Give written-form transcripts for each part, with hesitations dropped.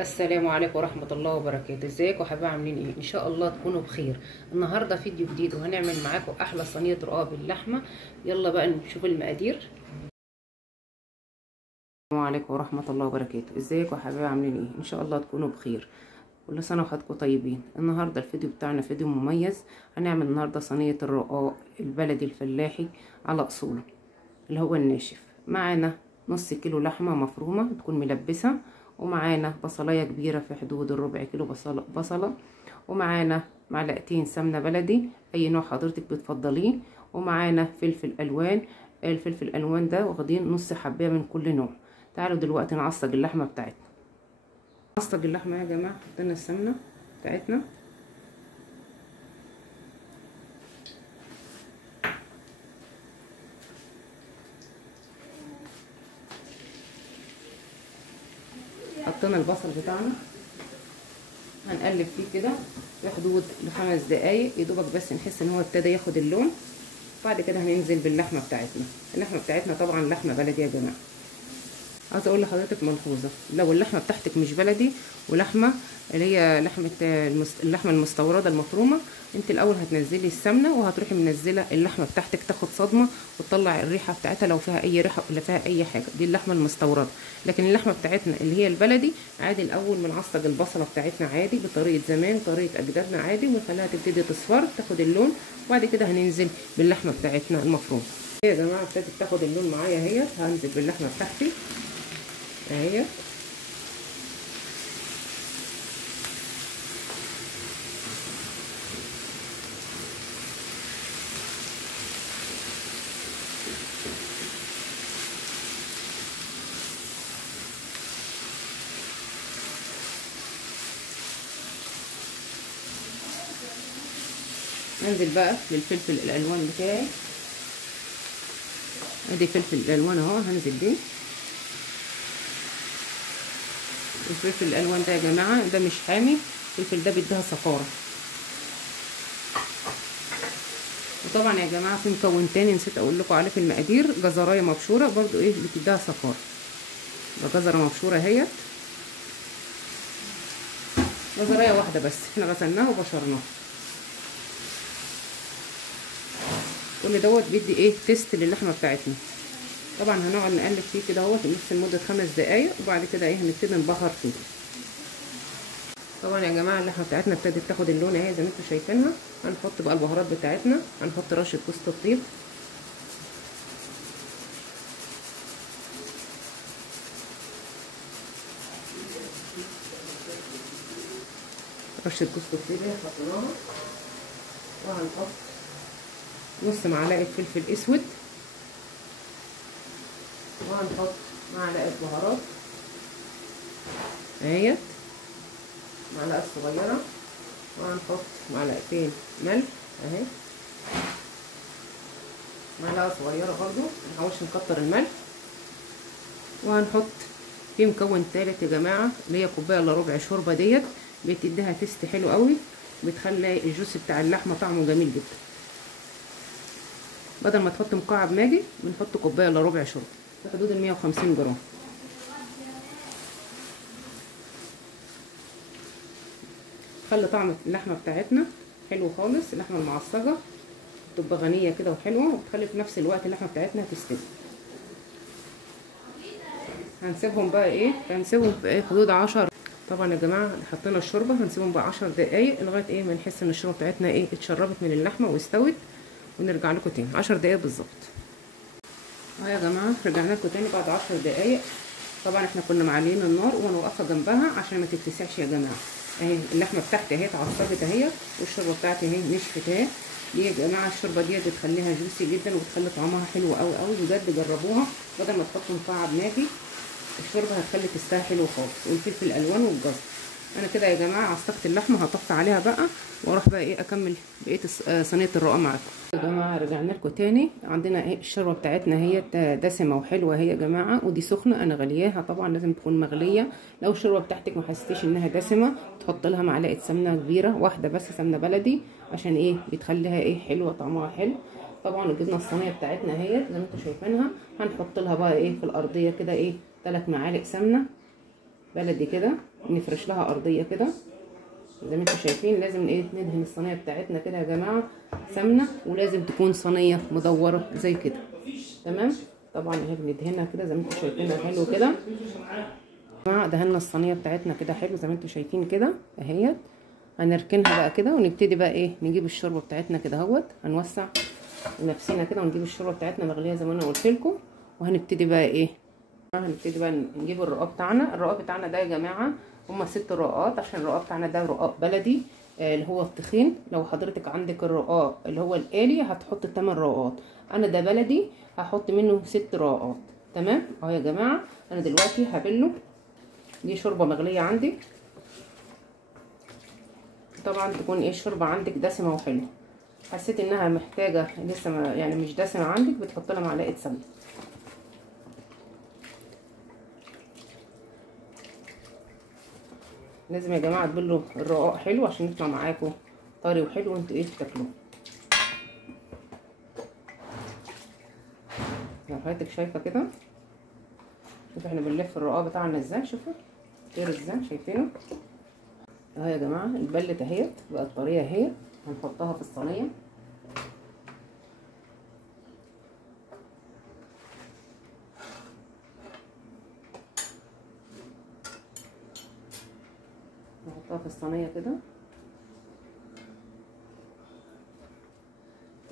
السلام عليكم ورحمة الله وبركاته. ازيكم يا حبايبي؟ عاملين ايه؟ ان شاء الله تكونوا بخير. النهارده فيديو جديد وهنعمل معاكم احلى صينية رقاق باللحمة. يلا بقى نشوف المقادير. السلام عليكم ورحمة الله وبركاته. ازيكم يا حبايبي؟ عاملين ايه؟ ان شاء الله تكونوا بخير. كل سنة وحضراتكم طيبين. النهارده الفيديو بتاعنا فيديو مميز. هنعمل النهارده صينية الرقاق البلدي الفلاحي على اصوله اللي هو الناشف. معانا نص كيلو لحمة مفرومة تكون ملبسة، ومعانا بصلايه كبيره في حدود الربع كيلو بصله، ومعانا معلقتين سمنه بلدي اي نوع حضرتك بتفضليه، ومعانا فلفل الوان. الفلفل الالوان ده واخدين نص حبايه من كل نوع. تعالوا دلوقتي نعصج اللحمه بتاعتنا. نعصج اللحمه يا جماعه. حطينا السمنه بتاعتنا، حطينا البصل بتاعنا، هنقلب فيه كده في حدود ل5 دقايق يدوبك بس نحس ان هو ابتدى ياخد اللون. بعد كده هننزل باللحمه بتاعتنا. اللحمه بتاعتنا طبعا لحمه بلدي يا جماعه. عايزه اقول لحضرتك ملحوظه، لو اللحمه بتاعتك مش بلدي ولحمه اللي هي اللحمه المستورده المفرومه، انت الاول هتنزلي السمنه وهتروحي منزله اللحمه بتاعتك تاخد صدمه وتطلع الريحه بتاعتها لو فيها اي ريحه ولا فيها اي حاجه. دي اللحمه المستورده. لكن اللحمه بتاعتنا اللي هي البلدي عادي الاول بنعصج البصله بتاعتنا عادي بطريقه زمان وطريقه اجدادنا عادي، ونخليها تبتدي تصفر تاخد اللون، وبعد كده هننزل باللحمه بتاعتنا المفرومه. يا جماعه ابتدت تاخد اللون معايا اهي. هنزل باللحمه بتاعتي اهي. انزل بقى بالفلفل الالوان بتاعي. ادي فلفل الالوان اهو، هنزل بيه. الفلفل الالوان ده يا جماعه ده مش حامي، الفلفل ده بيديها صفاره. وطبعا يا جماعه في مكون تاني نسيت اقول لكم عليه في المقادير، جزرايه مبشوره برضو ايه بتديها صفاره. جزره مبشوره اهيت، جزرايه واحده بس احنا غسلناها وبشرناها. كل دوت بيدي ايه تيست للحمه بتاعتنا. طبعا هنقعد نقلب فيه كده اهوت بنفس لمده 5 دقايق، وبعد كده ايه هنبتدي نبهر فيه. طبعا يا جماعه اللحمه بتاعتنا ابتدت تاخد اللون اهي زي ما انتم شايفينها. هنحط بقى البهارات بتاعتنا. هنحط رشه جوز الطيب، رشه جوز الطيب اللي حطيناها، وهنحط نص معلقه فلفل اسود، وهنحط معلقه بهارات اهيت معلقه صغيره، وهنحط معلقتين ملح اهي، معلقه صغيره برضو منحاولش نكتر الملح. وهنحط في مكون تالت يا جماعه اللي هي كوبايه الا ربع شوربه ديت، بتديها تيست حلو قوي، بتخلي الجوس بتاع اللحمه طعمه جميل جدا. بدل ما تحط مكعب ماجي بنحط كوبايه الا ربع شوربه في حدود 150 جرام. خلي طعم اللحمه بتاعتنا حلو خالص. اللحمه المعصجه تبقى غنيه كده وحلوه، وتخلي في نفس الوقت اللحمه بتاعتنا تستوي. هنسيبهم بقى ايه، هنسيبهم في ايه حدود 10. طبعا يا جماعه حطينا الشوربه، هنسيبهم بقى 10 دقايق لغايه ايه ما نحس ان الشوربه بتاعتنا ايه اتشربت من اللحمه واستوت، ونرجع لكم تاني 10 دقايق بالظبط. اهو يا جماعه رجعنا لكم تاني بعد 10 دقايق. طبعا احنا كنا معليين النار وانا واقفه جنبها عشان ما تتلسعش يا جماعه. اهي اللحمه بتاعتي اهي اتعصبت اهي، والشوربه بتاعتي اهي نشفت اهي. دي يا جماعه الشوربه دي بتخليها جوسي جدا وبتخلي طعمها حلو قوي قوي بجد. جربوها بدل ما تحطوا مكعب ماجي، الشوربه هتخلي تستوي حلو خالص. والفلفل الالوان والجزر. انا كده يا جماعه عصقت اللحمه، هطفي عليها بقى واروح بقى ايه اكمل بقيه صينيه الرقاق معاكم. يا جماعه رجعنا لكم تاني. عندنا ايه الشوربه بتاعتنا هي دسمه وحلوه اهي يا جماعه، ودي سخنه انا غلياها. طبعا لازم تكون مغليه. لو الشوربه بتاعتك ما حسيتيش انها دسمه تحط لها معلقه سمنه كبيره واحده بس، سمنه بلدي، عشان ايه بتخليها ايه حلوه طعمها حلو. طبعا جبنا الصينيه بتاعتنا اهي زي ما انتم شايفينها. هنحط لها بقى ايه في الارضيه كده ايه 3 معالق سمنه بلدي كده، نفرش لها ارضيه كده زي ما انتم شايفين. لازم ايه ندهن الصينيه بتاعتنا كده يا جماعه سمنه، ولازم تكون صينيه مدوره زي كده. تمام. طبعا اهي بندهنها كده زي ما انتم شايفينها حلو كده يا جماعه. دهنا الصينيه بتاعتنا كده حلو زي ما انتم شايفين كده اهيت. هنركنها بقى كده ونبتدي بقى ايه نجيب الشوربه بتاعتنا كده اهوت. هنوسع نفسينا كده ونجيب الشوربه بتاعتنا مغليه زي ما انا قلت لكم. وهنبتدي بقى ايه هنبتدي بقى نجيب الرقاق بتاعنا. الرقاق بتاعنا ده يا جماعه هما 6 رقاقات، عشان الرقاق بتاعنا ده رقاق بلدي اللي هو التخين. لو حضرتك عندك الرقاق اللي هو الآلي هتحط 8 رقاقات، انا ده بلدي هحط منه 6 رقاقات. تمام اهو يا جماعه. انا دلوقتي هبله. دي شوربه مغليه عندي، طبعا تكون ايه الشوربه عندك دسمه وحلوه. حسيت انها محتاجه لسه يعني مش دسمه عندك، بتحط لها معلقه سمنه. لازم يا جماعه تبلوا الرقاق حلو عشان يطلع معاكم طري وحلو وانتوا ايه تاكلوه. لو حضرتك شايفه كده، شوف احنا بنلف الرقاق بتاعنا ازاي، شوفوا طير ازاي، شايفينه اهو يا جماعه. اتبلت اهيت بقت طريه اهي. هنحطها في الصينيه. نحطها في الصينيه كده.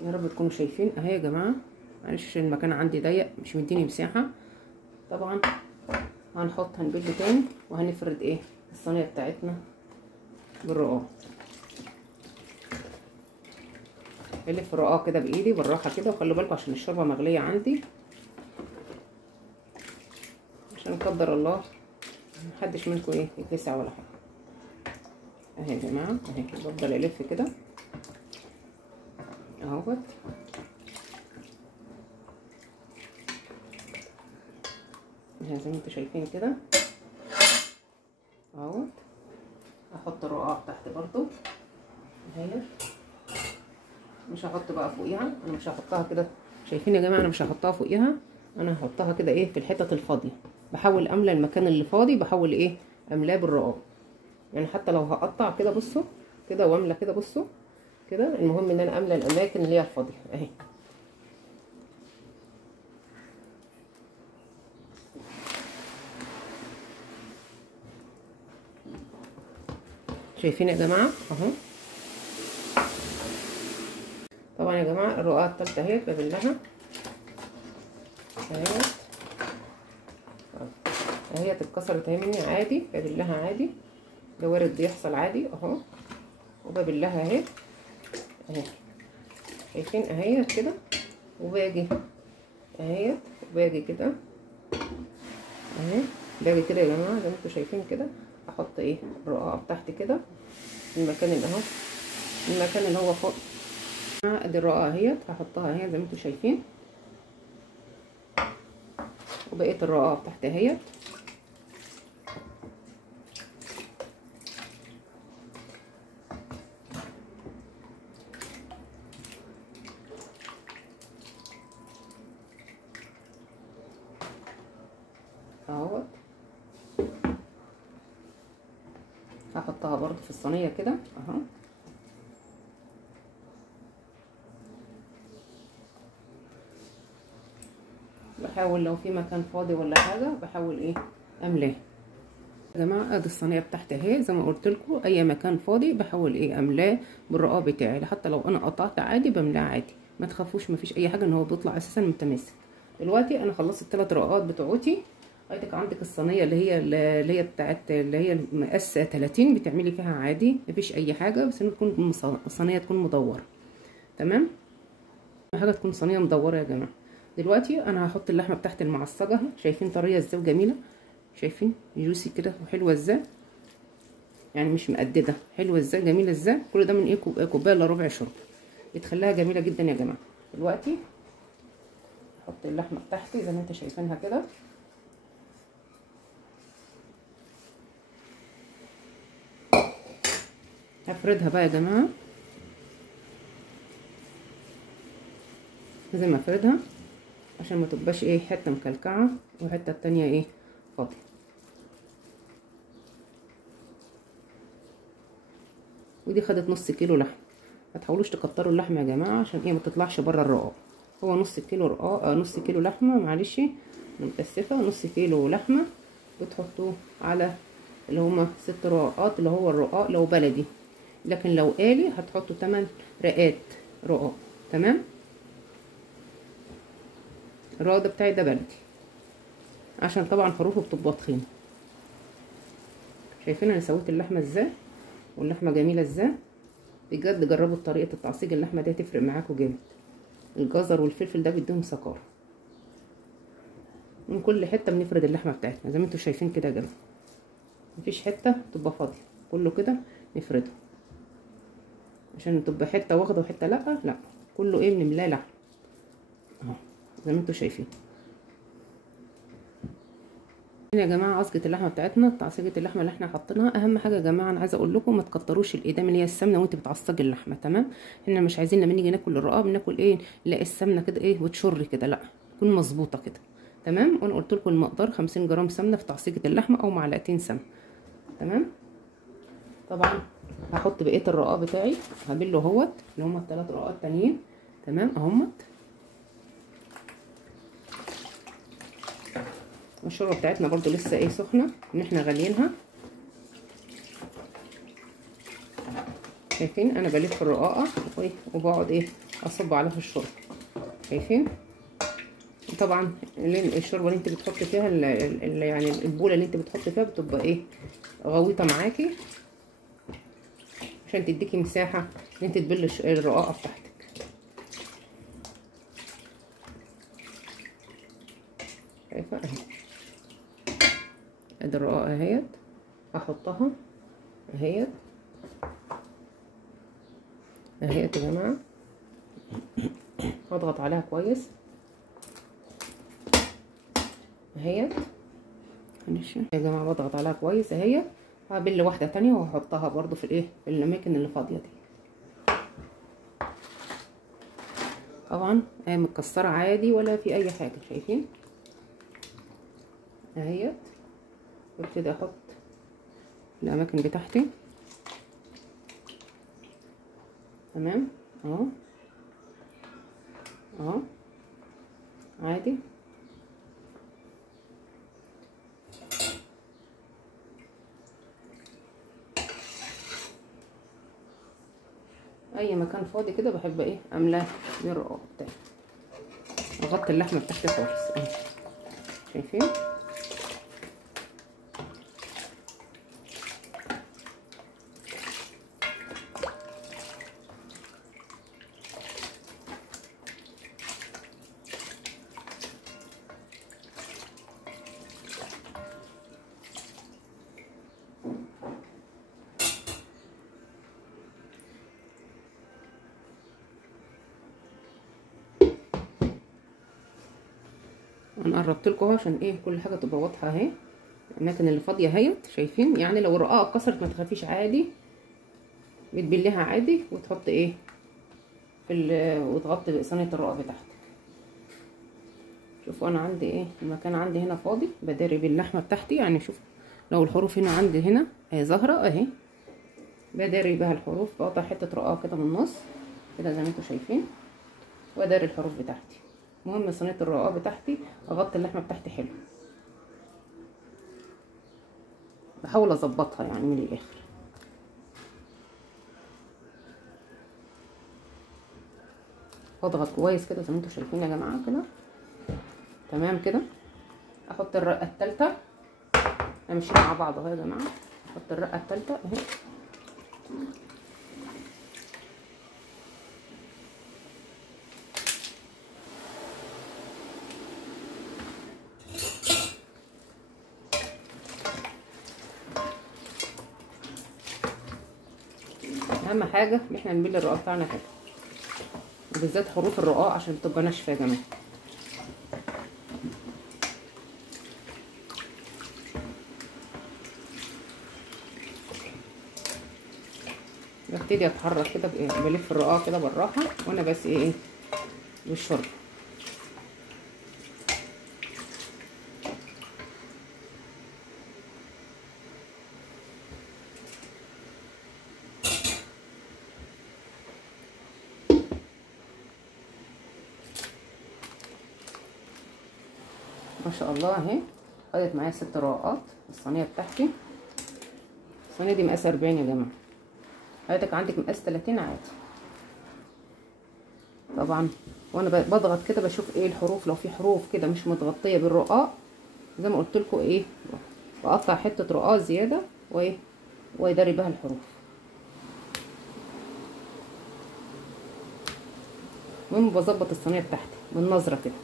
يا رب تكونوا شايفين اهي يا جماعه. معلش المكان عندي ضيق مش مديني مساحه. طبعا هنبل تاني وهنفرد ايه الصينيه بتاعتنا بالرقاق. بلف الرقاق كده بايدي بالراحه كده، وخلوا بالكم عشان الشوربه مغليه عندي، عشان قدر الله محدش منكم ايه يتلسع ولا حاجه. اهي يا جماعه اهي بفضل الف كده اهوت. زي ما انتم شايفين كده اهوت. هحط الرقاق تحت برضو اهي. مش هحط بقى فوقيها، انا مش هحطها كده. شايفين يا جماعه انا مش هحطها فوقيها، انا هحطها كده ايه في الحتت الفاضيه. بحاول املى المكان اللي فاضي، بحاول ايه املاه بالرقاق. يعني حتى لو هقطع كده بصوا كده واملى كده بصوا كده، المهم ان انا املى الاماكن اللي هي الفاضيه اهي. شايفين يا جماعه اهو. طبعا يا جماعه الرقاقه التالتة اهي ببلها اهي اتكسرت اهي مني عادي، ببلها عادي، ده وارد بيحصل عادي اهو. وببلها اهي اهي. شايفين اهي كده. وباجي اهي وباجي كده اهي. باجي كده يا جماعه زي ما انتم شايفين كده. احط ايه الرقاقه بتاعتي كده في المكان اللي اهو، المكان اللي هو فوق. ادي الرقاقه اهي هحطها اهي زي ما انتم شايفين. وبقيه الرقاقه بتاعتي اهي. اهوت. هحطها برضو في الصينيه كده اهو. بحاول لو في مكان فاضي ولا حاجه بحاول ايه املاه. يا جماعه ادي الصينيه بتاعتي اهي زي ما قلت لكم. اي مكان فاضي بحاول ايه املاه بالرقاق بتاعي. حتى لو انا قطعت عادي بملاه عادي، ما تخافوش مفيش اي حاجه، ان هو بيطلع اساسا متماسك. دلوقتي انا خلصت ال3 رقاقات بتوعتي. حضرتك عندك الصينيه اللي هي بتاعت اللي هي مقاس 30 بتعملي فيها عادي مفيش اي حاجه، بس ان تكون الصينيه تكون مدوره. تمام. حاجه تكون صينيه مدوره يا جماعه. دلوقتي انا هحط اللحمه بتاعت المعصجه اهي. شايفين طريه ازاي وجميله، شايفين جوسي كده وحلوه ازاي، يعني مش مقدده، حلوه ازاي جميله ازاي. كل ده من ايه كوبايه الا ربع شرب، بتخليها جميله جدا يا جماعه. دلوقتي احط اللحمه بتاعتي زي ما انتم شايفينها كده. هفردها بقى يا جماعه لازم افردها عشان ما تبقاش ايه حته مكلكعه وحته التانية ايه فاضيه. ودي خدت نص كيلو لحم. ما تحاولوش تكتروا اللحمه يا جماعه عشان ايه ما تطلعش بره الرقاق. هو نص كيلو رقاق، نص كيلو لحمه، معلش متاسفه، نص كيلو لحمه بتحطوه على اللي هما 6 رقاقات، اللي هو الرقاق لو بلدي، لكن لو قالي هتحطوا 8 رقات رقاق. تمام. الرقاق ده بتاعي ده بلدي عشان طبعا حروفه بتبقى تخينه. شايفين انا سويت اللحمه ازاي واللحمه جميله ازاي؟ بجد جربوا طريقه التعصيج اللحمه دي هتفرق معاكم جامد. الجزر والفلفل ده بيديهم سكر. من كل حته بنفرد اللحمه بتاعتنا زي ما انتم شايفين كده يا جماعه، مفيش حته تبقى فاضيه، كله كده نفرده عشان تبقى حته واخده وحته لا، كله ايه بنملاه لحم اهو زي ما انتم شايفين. يا جماعه عصجه اللحمه بتاعتنا، تعصيجه اللحمه اللي احنا حاطينها، اهم حاجه يا جماعه انا عايزه اقول لكم ما تكتروش الايدام اللي هي السمنه وانت بتعصجي اللحمه. تمام. احنا مش عايزين لما نيجي ناكل الرقاق بناكل ايه نلاقي السمنه كده ايه وتشر كده، لا، تكون مظبوطه كده. تمام. وانا قلت لكم المقدار 50 جرام سمنه في تعصيجه اللحمه او معلقتين سمنه. تمام. طبعا هحط بقيه الرقاق بتاعي، هبله اهوت اللي هما ال3 رقاق التانيين. تمام اهمت. الشوربه بتاعتنا برضو لسه ايه سخنه ان احنا غاليينها. شايفين انا بلف الرقاقه وبقعد ايه اصب عليها الشوربه. شايفين طبعا الشوربه اللي انت بتحطي فيها يعني البوله اللي انت بتحطي فيها بتبقى ايه غويطه معاكي عشان تديكي مساحه ان انت تبلي الرقاقه بتاعتك. شايفه اهي ادي الرقاقه اهيت، هحطها اهيت يا جماعه، واضغط عليها كويس اهيت. معلش يا جماعه بضغط عليها كويس اهيت. هبل واحده تانية وهحطها برضو في الايه في الاماكن اللي فاضيه دي. طبعا هي متكسره عادي ولا في اي حاجه. شايفين اهيت. وابتدي احط الاماكن بتاعتي. تمام اهو اهو عادي. اي مكان فاضي كده بحب ايه املاه بالرقاق بتاعي. اغطي اللحمه بتاعتي خالص اهي. شايفين انا قربت لكم اهو عشان ايه كل حاجه تبقى واضحه اهي. الاماكن اللي فاضيه اهيت. شايفين يعني لو الرقاقه اتكسرت ما تخافيش عادي، بتبليها عادي وتحط ايه وتغطي صينيه الرقاق بتاعتك. شوفوا انا عندي ايه المكان عندي هنا فاضي بداري باللحمه بتاعتي. يعني شوف لو الحروف هنا عندي هنا اهي ظاهره اهي، بداري بها الحروف. بقطع حته رقاق كده من النص كده زي ما انتم شايفين واداري الحروف بتاعتي. المهم صينيه الرقاق بتاعتي اغطي اللحمه بتاعتي حلو، بحاول اظبطها يعني من الاخر. اضغط كويس كده زي ما انتم شايفين يا جماعه كده. تمام كده. احط الرقه الثالثه، امشي مع بعض اهو يا جماعه. احط الرقه الثالثه اهي. اهم حاجه ان احنا نبل الرقاق بتاعنا كده، وبالذات حروف الرقاق عشان تبقى ناشفه يا جماعه. ببتدي اتحرك كده بلف الرقاق كده بالراحه وانا بس ايه بالشرب. ما شاء الله اهي خدت معايا 6 رقات الصينيه بتاعتي. الصينيه دي مقاس 40 يا جماعه، حضرتك عندك مقاس 30 عادي. طبعا وانا بضغط كده بشوف ايه الحروف، لو في حروف كده مش متغطيه بالرقاق زي ما قلت لكم ايه بقطع حته رقاق زياده وايه ويداري بها الحروف. المهم بظبط الصينيه بتاعتي بالنظره كده.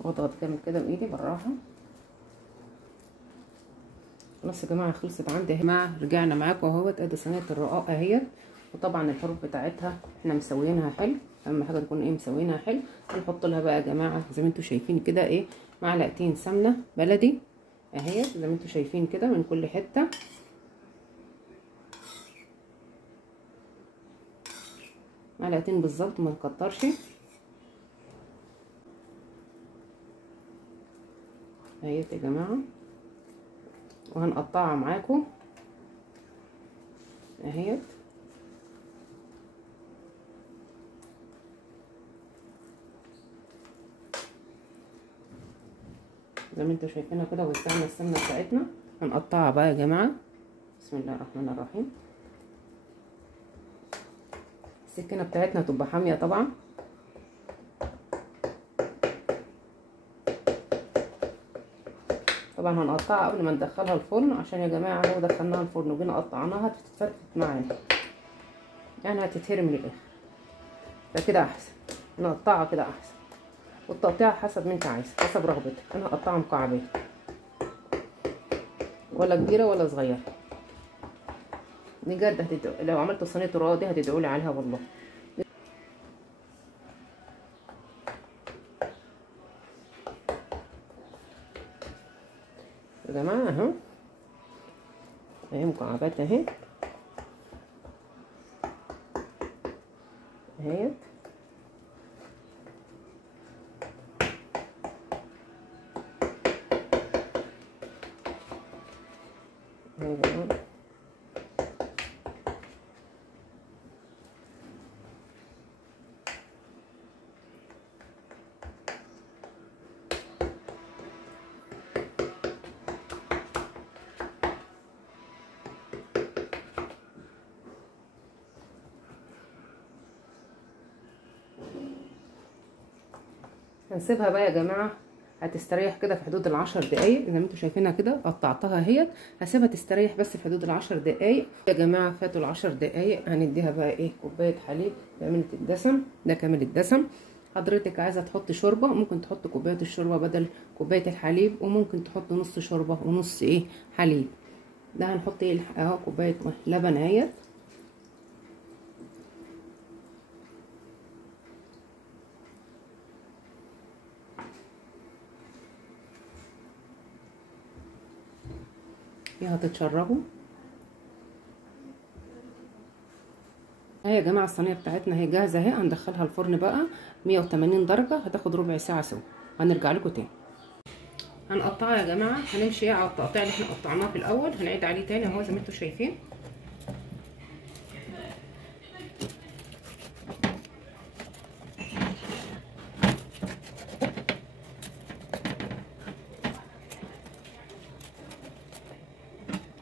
واضغط جامد كده بايدي بالراحه. خلاص يا جماعه خلصت عندي يا جماعه. رجعنا معاكم اهوت، ادي صينيه الرقاق اهيت، وطبعا الحروف بتاعتها احنا مسويينها حلو. اهم حاجه نكون ايه مسويينها حلو. هنحط لها بقى يا جماعه زي ما انتم شايفين كده ايه معلقتين سمنه بلدي اهيت زي ما انتم شايفين كده من كل حته. معلقتين بالظبط ما نكترش اهيت يا جماعه. وهنقطعها معاكم اهيت زي ما انتم شايفينها كده. وسعنا السمنه بتاعتنا هنقطعها بقى يا جماعه. بسم الله الرحمن الرحيم. السكينه بتاعتنا تبقى حاميه طبعا. طبعا هنقطعها قبل ما ندخلها الفرن، عشان يا جماعه لو دخلناها الفرن وجينا قطعناها هتتفتت معانا، يعني هتتهري من الاخر. فكده احسن نقطعها كده احسن. والتقطيع حسب ما انت عايز، حسب رغبتك. انا هقطعها مكعبات، ولا كبيره ولا صغيره. بجد لو عملت صينيه الرقاق دي هتدعولي عليها والله. يا جماعه اهو مكعبات اهي اهيت. هنسيبها بقى يا جماعه هتستريح كده في حدود ال10 دقايق زي ما انتم شايفينها كده. قطعتها اهيت، هسيبها تستريح بس في حدود ال10 دقايق يا جماعه. فاتوا ال10 دقايق هنديها بقى ايه كوبايه حليب كامله الدسم. ده كامل الدسم. حضرتك عايزه تحطي شوربه ممكن تحطي كوبايه الشوربه بدل كوبايه الحليب، وممكن تحطي نص شوربه ونص ايه حليب. ده هنحط ايه اهو كوبايه لبن اهيت. فيها تتشربوا اهي يا جماعه. الصينيه بتاعتنا اهي جاهزه اهي. هندخلها الفرن بقى 180 درجه، هتاخد ربع ساعه سوا. هنرجع لكم تاني. هنقطعها يا جماعه. هنمشي على التقطيع اللي احنا قطعناه في الاول، هنعيد عليه تاني اهو زي ما انتم شايفين.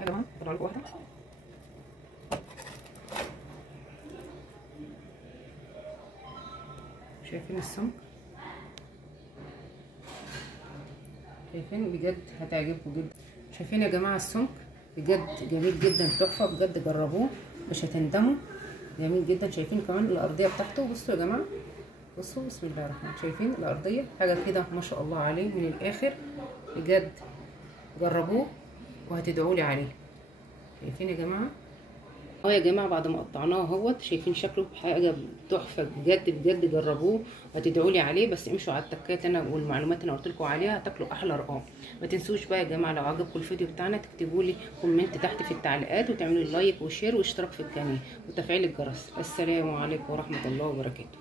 يا جماعه طلع لكم واحده. شايفين السمك؟ شايفين؟ بجد هتعجبكم جدا. شايفين يا جماعه السمك؟ بجد جميل جدا، تحفه بجد. جربوه مش هتندموا. جميل جدا. شايفين كمان الارضيه بتاعته؟ بصوا يا جماعه، بصوا بسم الله الرحمن. شايفين الارضيه حاجه كده ما شاء الله عليه من الاخر. بجد جربوه وهتدعوا لي عليه. شايفين يا جماعه؟ يا جماعه بعد ما قطعناه اهوت شايفين شكله حاجه تحفه بجد بجد. جربوه وهتدعوا لي عليه. بس امشوا على التكات انا والمعلومات اللي انا قلت لكم عليها هتاكلوا احلى رقاق. ما تنسوش بقى يا جماعه لو عجبكم الفيديو بتاعنا تكتبوا لي كومنت تحت في التعليقات، وتعملوا لايك وشير واشتراك في القناه وتفعيل الجرس. السلام عليكم ورحمه الله وبركاته.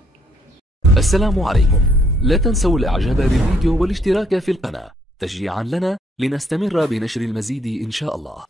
السلام عليكم. لا تنسوا الاعجاب بالفيديو والاشتراك في القناه تشجيعا لنا لنستمر بنشر المزيد ان شاء الله.